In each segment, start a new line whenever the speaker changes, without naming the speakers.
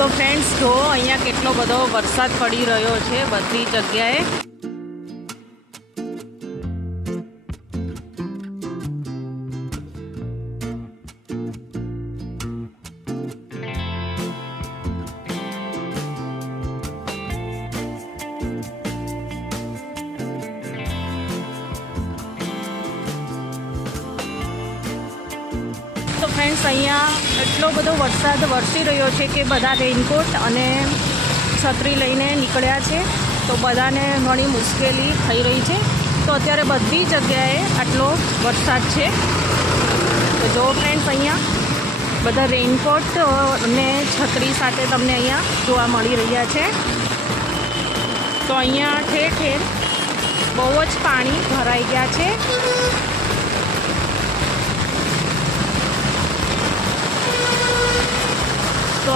તો ફ્રેન્ડ્સ જો અહીંયા કેટલો બધો વરસાદ પડી રહ્યો છે બધી જગ્યાએ. તો ફ્રેન્ડ્સ અહીંયા એટલો બધો વરસાદ વરસી રહ્યો છે કે બધા રેઇનકોટ અને છત્રી લઈને નીકળ્યા છે. તો બધાને ઘણી મુશ્કેલી થઈ રહી છે. તો અત્યારે બધી જગ્યાએ આટલો વરસાદ છે. તો જો ફ્રેન્ડ્સ અહીંયા બધા રેઇનકોટ અને છત્રી સાથે તમને અહીંયા જોવા મળી રહ્યા છે. તો અહીંયા ઠેર ઠેર બહુ જ પાણી ભરાઈ ગયા છે.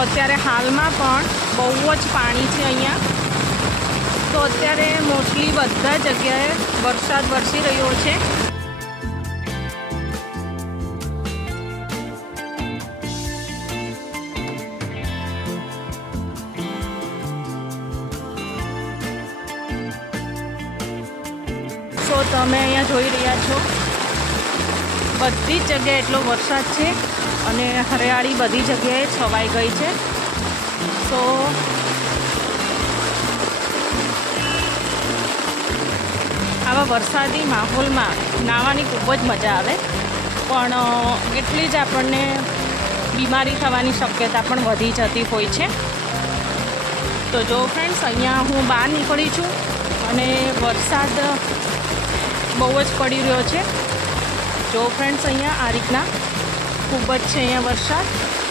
અત્યારે હાલમાં પણ બહુ જ પાણી છે અહીંયા. તો અત્યારે મોસ્ટલી બધા જગ્યાએ વરસાદ વરસી રહ્યો છે. તો તમે અહીંયા જોઈ રહ્યા છો. બધી જ જગ્યાએ એટલો વરસાદ છે. અને હરિયાળી બધી જગ્યાએ છવાઈ ગઈ છે. તો આવા વરસાદી માહોલમાં નાહવાની ખૂબ જ મજા આવે. પણ એટલી જ આપણને બીમારી થવાની શક્યતા પણ વધી જતી હોય છે. તો જો ફ્રેન્ડ્સ અહીંયા હું બહાર નીકળી છું અને વરસાદ બહુ જ પડી રહ્યો છે. જો ફ્રેન્ડ્સ અહીંયા આ રીતના ખૂબ જ છે અહીંયા વરસાદ.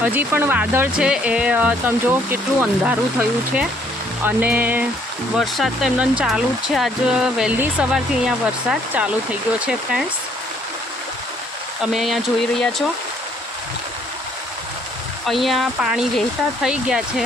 હજી પણ વાદળ છે એ તમે જો કેટલું અંધારું થયું છે. અને વરસાદ તો એમને ચાલુ જ છે. આજ વહેલી સવારથી અહીંયા વરસાદ ચાલુ થઈ ગયો છે ફ્રેન્ડ્સ તમે અહીંયા જોઈ રહ્યા છો. અહીંયા પાણી વહેતા થઈ ગયા છે.